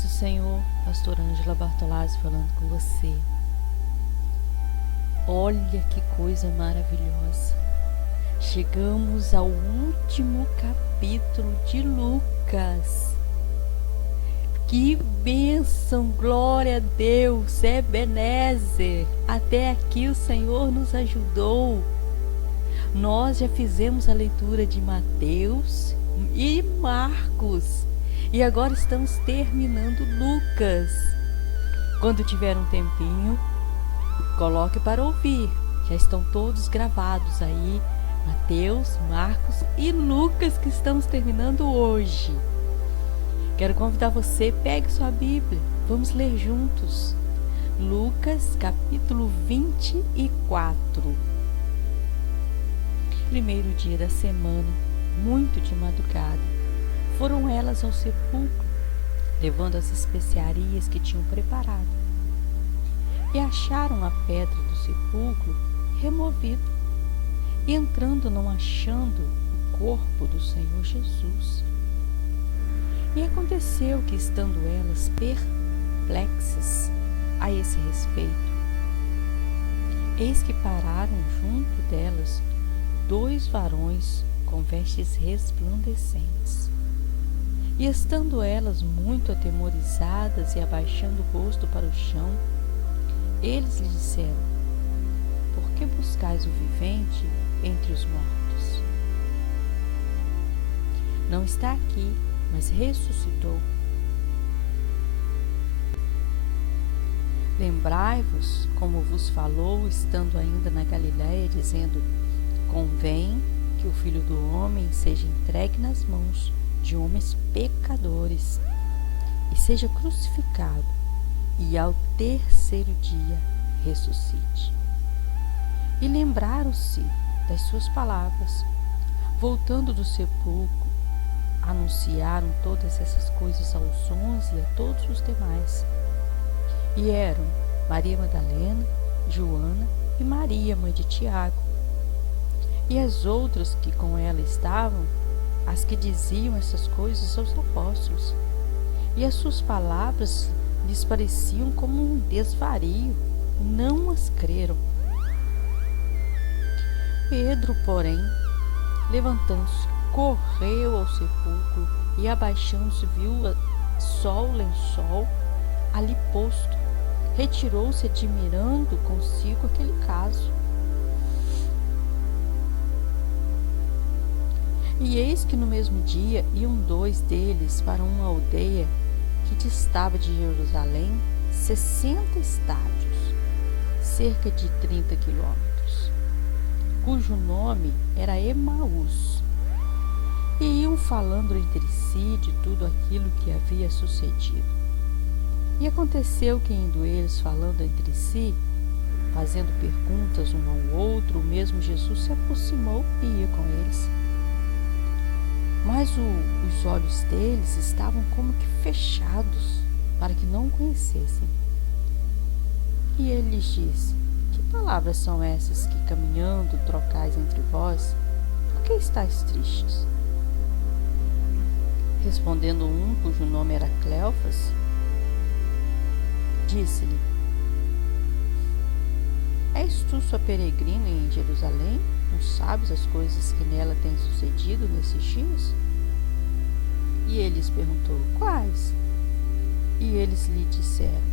paz do Senhor, pastor Ângela Bartolazzi falando com você. Olha que coisa maravilhosa. Chegamos ao último capítulo de Lucas. Que bênção, glória a Deus, Ebenezer. Até aqui o Senhor nos ajudou. Nós já fizemos a leitura de Mateus e Marcos. E agora estamos terminando Lucas. Quando tiver um tempinho, coloque para ouvir. Já estão todos gravados aí. Mateus, Marcos e Lucas que estamos terminando hoje. Quero convidar você, pegue sua Bíblia. Vamos ler juntos. Lucas, capítulo 24. Primeiro dia da semana, muito de madrugada. Foram elas ao sepulcro, levando as especiarias que tinham preparado. E acharam a pedra do sepulcro removida, e entrando não achando o corpo do Senhor Jesus. E aconteceu que, estando elas perplexas a esse respeito, eis que pararam junto delas 2 varões com vestes resplandecentes. E estando elas muito atemorizadas e abaixando o rosto para o chão, eles lhe disseram: por que buscais o vivente entre os mortos? Não está aqui, mas ressuscitou. Lembrai-vos como vos falou, estando ainda na Galiléia, dizendo: convém que o Filho do Homem seja entregue nas mãos de homens pecadores, e seja crucificado, e ao 3º dia ressuscite. E lembraram-se das suas palavras. Voltando do sepulcro, anunciaram todas essas coisas aos 11 e a todos os demais. E eram Maria Madalena, Joana e Maria, mãe de Tiago, e as outras que com ela estavam, as que diziam essas coisas aos apóstolos. E as suas palavras lhes pareciam como um desvario, não as creram. Pedro, porém, levantando-se, correu ao sepulcro e, abaixando-se, viu só o lençol ali posto. Retirou-se, admirando consigo aquele caso. E eis que no mesmo dia iam 2 deles para uma aldeia que distava de Jerusalém 60 estádios, cerca de 30 quilômetros, cujo nome era Emaús. E iam falando entre si de tudo aquilo que havia sucedido. E aconteceu que, indo eles falando entre si, fazendo perguntas um ao outro, o mesmo Jesus se aproximou e ia com eles. Mas os olhos deles estavam como que fechados, para que não o conhecessem. E ele lhes disse: que palavras são essas que, caminhando, trocais entre vós? Por que estáis tristes? Respondendo um, cujo nome era Cleofas, disse-lhe: és tu sua peregrina em Jerusalém? Não sabes as coisas que nela têm sucedido nesses dias? E ele lhes perguntou: quais? E eles lhe disseram: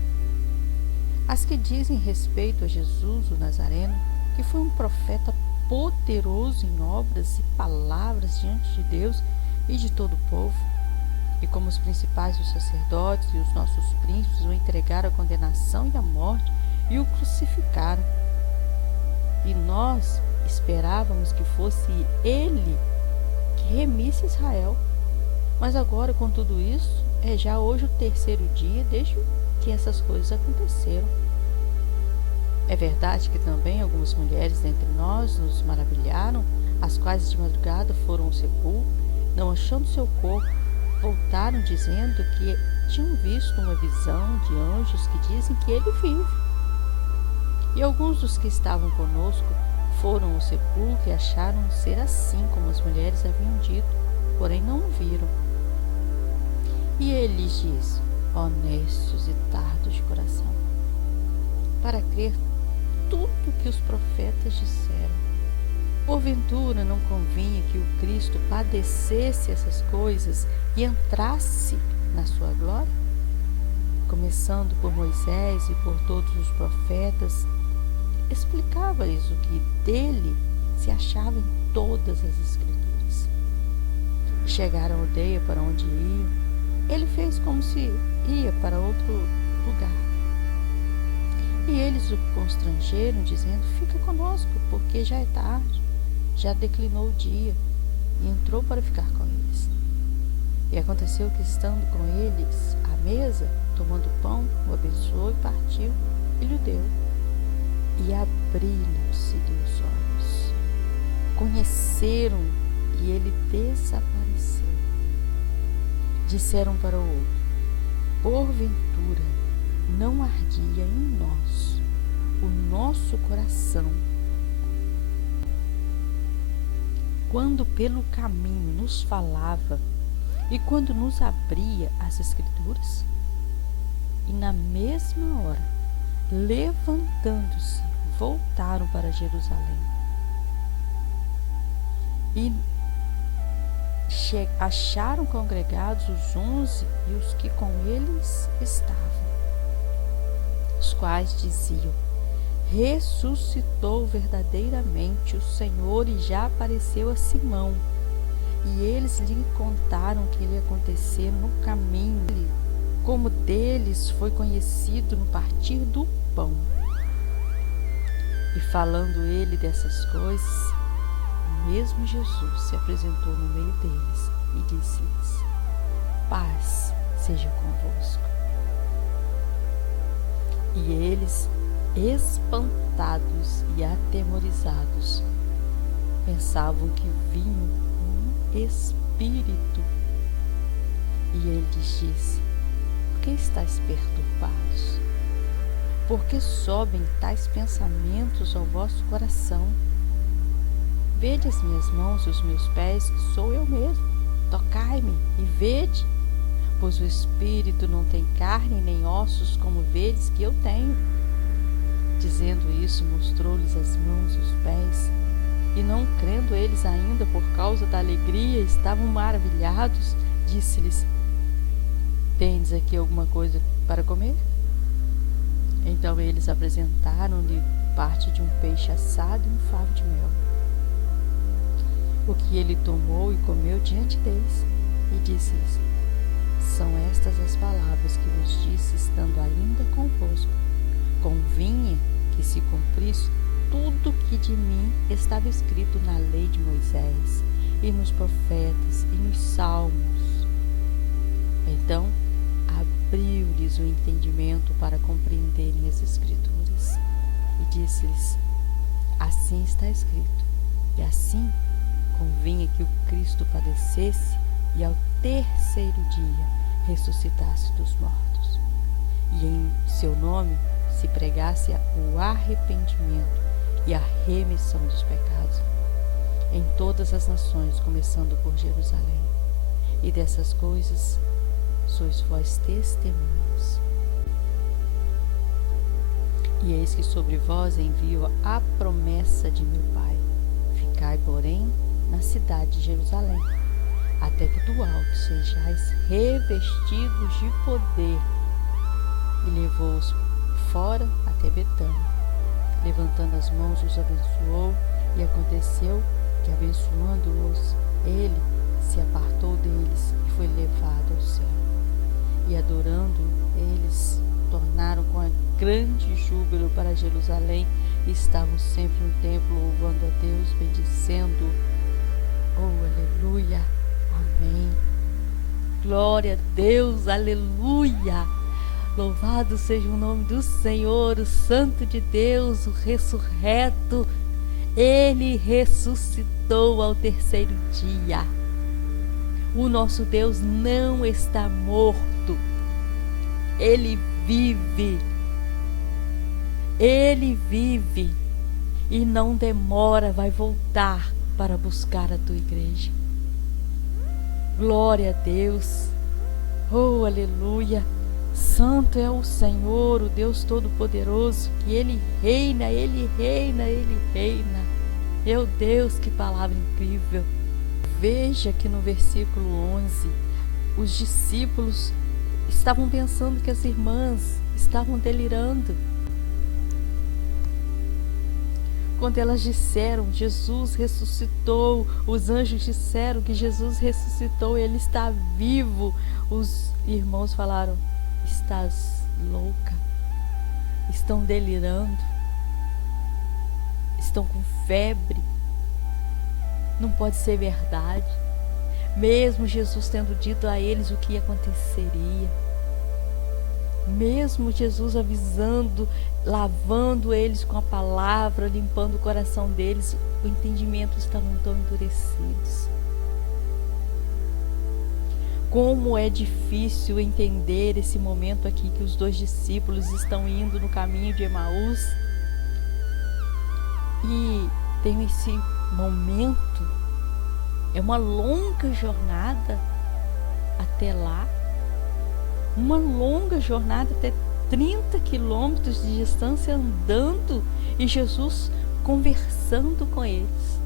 as que dizem respeito a Jesus, o Nazareno, que foi um profeta poderoso em obras e palavras diante de Deus e de todo o povo, e como os principais dos sacerdotes e os nossos príncipes o entregaram à condenação e à morte e o crucificaram. E nós esperávamos que fosse ele que remisse Israel. Mas agora, com tudo isso, é já hoje o 3º dia desde que essas coisas aconteceram. É verdade que também algumas mulheres dentre nós nos maravilharam, as quais de madrugada foram ao sepulcro, não achando seu corpo, voltaram dizendo que tinham visto uma visão de anjos que dizem que ele vive. E alguns dos que estavam conosco foram ao sepulcro e acharam ser assim como as mulheres haviam dito, porém não o viram. E ele lhes disse: honestos e tardos de coração, para crer tudo que os profetas disseram. Porventura não convinha que o Cristo padecesse essas coisas e entrasse na sua glória? Começando por Moisés e por todos os profetas, explicava-lhes o que dele se achava em todas as Escrituras. Chegaram à aldeia para onde iam, ele fez como se ia para outro lugar. E eles o constrangeram, dizendo: fica conosco, porque já é tarde, já declinou o dia. E entrou para ficar com eles. E aconteceu que, estando com eles à mesa, tomando pão, o abençoou e partiu, e lhe deu. E abriram-se-lhe os olhos. Conheceram, e ele desapareceu. Disseram para o outro: porventura não ardia em nós o nosso coração quando pelo caminho nos falava e quando nos abria as Escrituras? E na mesma hora, levantando-se, voltaram para Jerusalém. E acharam congregados os 11 e os que com eles estavam, os quais diziam: ressuscitou verdadeiramente o Senhor e já apareceu a Simão. E eles lhe contaram o que lhe aconteceu no caminho, como deles foi conhecido no partir do pão. E falando ele dessas coisas, o mesmo Jesus se apresentou no meio deles e disse-lhes: paz seja convosco. E eles, espantados e atemorizados, pensavam que vinham um espírito. E ele lhes disse: por que estáis perturbados? Por que sobem tais pensamentos ao vosso coração? Vede as minhas mãos e os meus pés, que sou eu mesmo. Tocai-me e vede, pois o espírito não tem carne nem ossos, como vedes que eu tenho. Dizendo isso, mostrou-lhes as mãos e os pés. E não crendo eles ainda por causa da alegria, estavam maravilhados. Disse-lhes: tendes aqui alguma coisa para comer? Então eles apresentaram-lhe parte de um peixe assado e um favo de mel. O que ele tomou e comeu diante deles, e disse-lhes: são estas as palavras que vos disse, estando ainda convosco. Convinha que se cumprisse tudo que de mim estava escrito na lei de Moisés, e nos profetas, e nos salmos. Então abriu-lhes o entendimento para compreenderem as Escrituras, e disse-lhes: assim está escrito, e assim convinha que o Cristo padecesse e ao terceiro dia ressuscitasse dos mortos, e em seu nome se pregasse o arrependimento e a remissão dos pecados em todas as nações, começando por Jerusalém. E dessas coisas sois vós testemunhas. E eis que sobre vós envio a promessa de meu Pai. Ficai, porém, na cidade de Jerusalém, até que do alto sejais revestidos de poder. E levou-os fora até Betânia. Levantando as mãos, os abençoou, e aconteceu que, abençoando-os, ele se apartou deles e foi levado ao céu. E adorando, eles tornaram com grande júbilo para Jerusalém, e estavam sempre no templo louvando a Deus, bendizendo. Oh, aleluia, amém. Glória a Deus, aleluia. Louvado seja o nome do Senhor, o Santo de Deus, o ressurreto. Ele ressuscitou ao terceiro dia. O nosso Deus não está morto. Ele vive. Ele vive. E não demora, vai voltar para buscar a tua igreja. Glória a Deus. Oh, aleluia. Santo é o Senhor, o Deus Todo-Poderoso, que Ele reina, Ele reina, Ele reina. Meu Deus, que palavra incrível! Veja que no versículo 11, os discípulos estavam pensando que as irmãs estavam delirando. Quando elas disseram, Jesus ressuscitou, os anjos disseram que Jesus ressuscitou, Ele está vivo. Os irmãos falaram, estás louca, estão delirando, estão com febre, não pode ser verdade. Mesmo Jesus tendo dito a eles o que aconteceria, mesmo Jesus avisando, lavando eles com a palavra, limpando o coração deles, o entendimento estavam tão endurecidos. Como é difícil entender esse momento aqui que os dois discípulos estão indo no caminho de Emaús e tem esse momento, é uma longa jornada até lá, uma longa jornada até 30 quilômetros de distância andando e Jesus conversando com eles.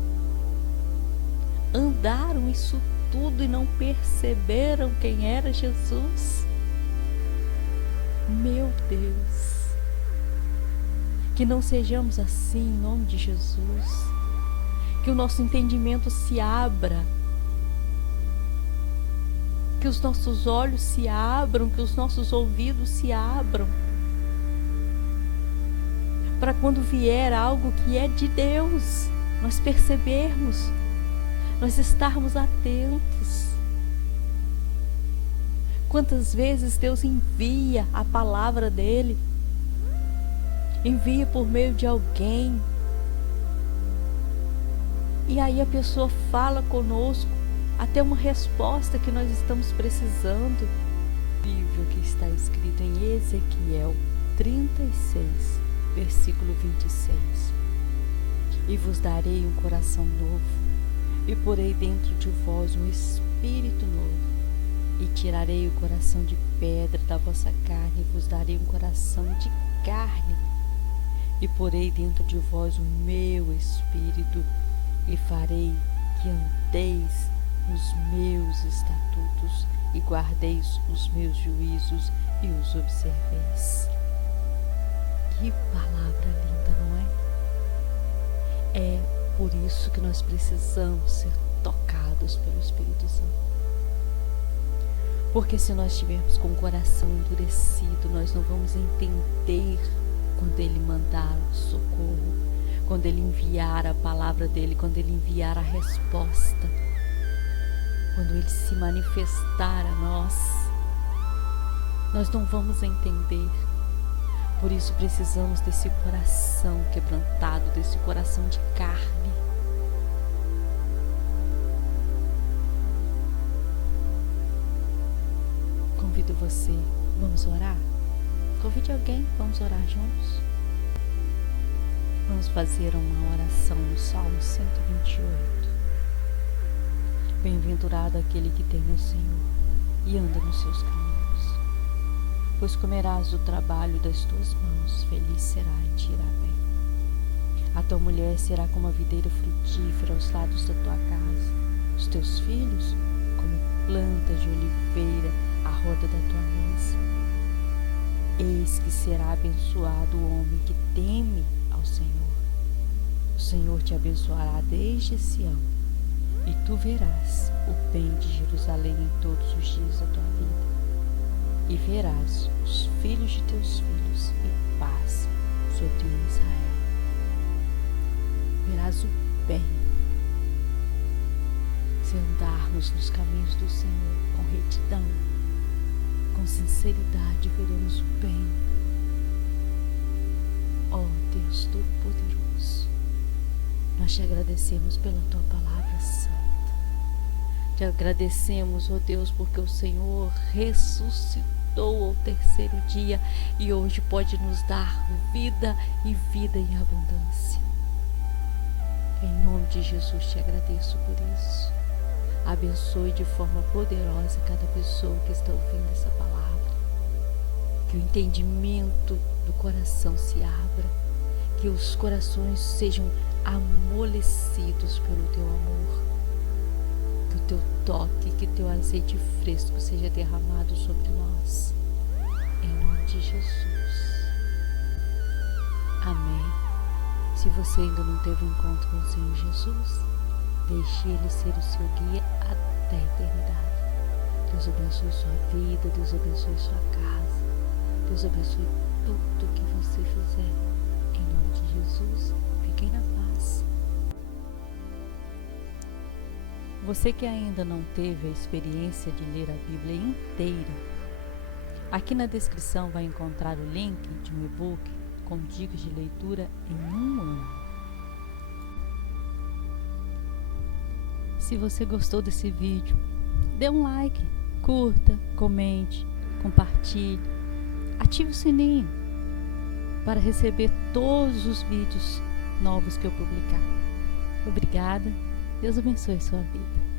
Andaram isso tudo e não perceberam quem era Jesus. Meu Deus, que não sejamos assim em nome de Jesus, que o nosso entendimento se abra, que os nossos olhos se abram, que os nossos ouvidos se abram, para quando vier algo que é de Deus, nós percebermos, nós estarmos atentos. Quantas vezes Deus envia a palavra dele, envia por meio de alguém, e aí a pessoa fala conosco, até uma resposta que nós estamos precisando. O livro que está escrito em Ezequiel 36, versículo 26. E vos darei um coração novo, e porei dentro de vós um espírito novo, e tirarei o coração de pedra da vossa carne, e vos darei um coração de carne, e porei dentro de vós o meu espírito, e farei que andeis nos meus estatutos, e guardeis os meus juízos, e os observeis. Que palavra linda, não é? É por isso que nós precisamos ser tocados pelo Espírito Santo. Porque se nós estivermos com o coração endurecido, nós não vamos entender quando Ele mandar o socorro, quando Ele enviar a palavra dEle, quando Ele enviar a resposta, quando Ele se manifestar a nós não vamos entender. Por isso precisamos desse coração quebrantado, desse coração de carne. Convido você, vamos orar? Convide alguém, vamos orar juntos? Vamos fazer uma oração no Salmo 128. Bem-aventurado aquele que teme o Senhor e anda nos seus caminhos. Pois comerás o trabalho das tuas mãos, feliz será e te irá bem. A tua mulher será como a videira frutífera aos lados da tua casa, os teus filhos como plantas de oliveira à roda da tua mesa. Eis que será abençoado o homem que teme ao Senhor. O Senhor te abençoará desde Sião, e tu verás o bem de Jerusalém em todos os dias da tua vida. E verás os filhos de teus filhos e paz sobre Israel. Verás o bem. Se andarmos nos caminhos do Senhor com retidão, com sinceridade, veremos o bem. Ó Deus Todo-Poderoso, nós te agradecemos pela tua palavra santa. Te agradecemos, ó Deus, porque o Senhor ressuscitou ao terceiro dia e hoje pode nos dar vida e vida em abundância. Em nome de Jesus te agradeço por isso. Abençoe de forma poderosa cada pessoa que está ouvindo essa palavra. que o entendimento do coração se abra, que os corações sejam amolecidos pelo teu amor, que o teu toque, que o teu azeite fresco seja derramado sobre nós, em nome de Jesus. Amém. Se você ainda não teve um encontro com o Senhor Jesus, deixe Ele ser o seu guia até a eternidade. Deus abençoe sua vida, Deus abençoe sua casa, Deus abençoe tudo que você fizer. Em nome de Jesus, fiquem na paz. Você que ainda não teve a experiência de ler a Bíblia inteira, aqui na descrição vai encontrar o link de um e-book com dicas de leitura em 1 ano. Se você gostou desse vídeo, dê um like, curta, comente, compartilhe, ative o sininho para receber todos os vídeos novos que eu publicar. Obrigada, Deus abençoe sua vida.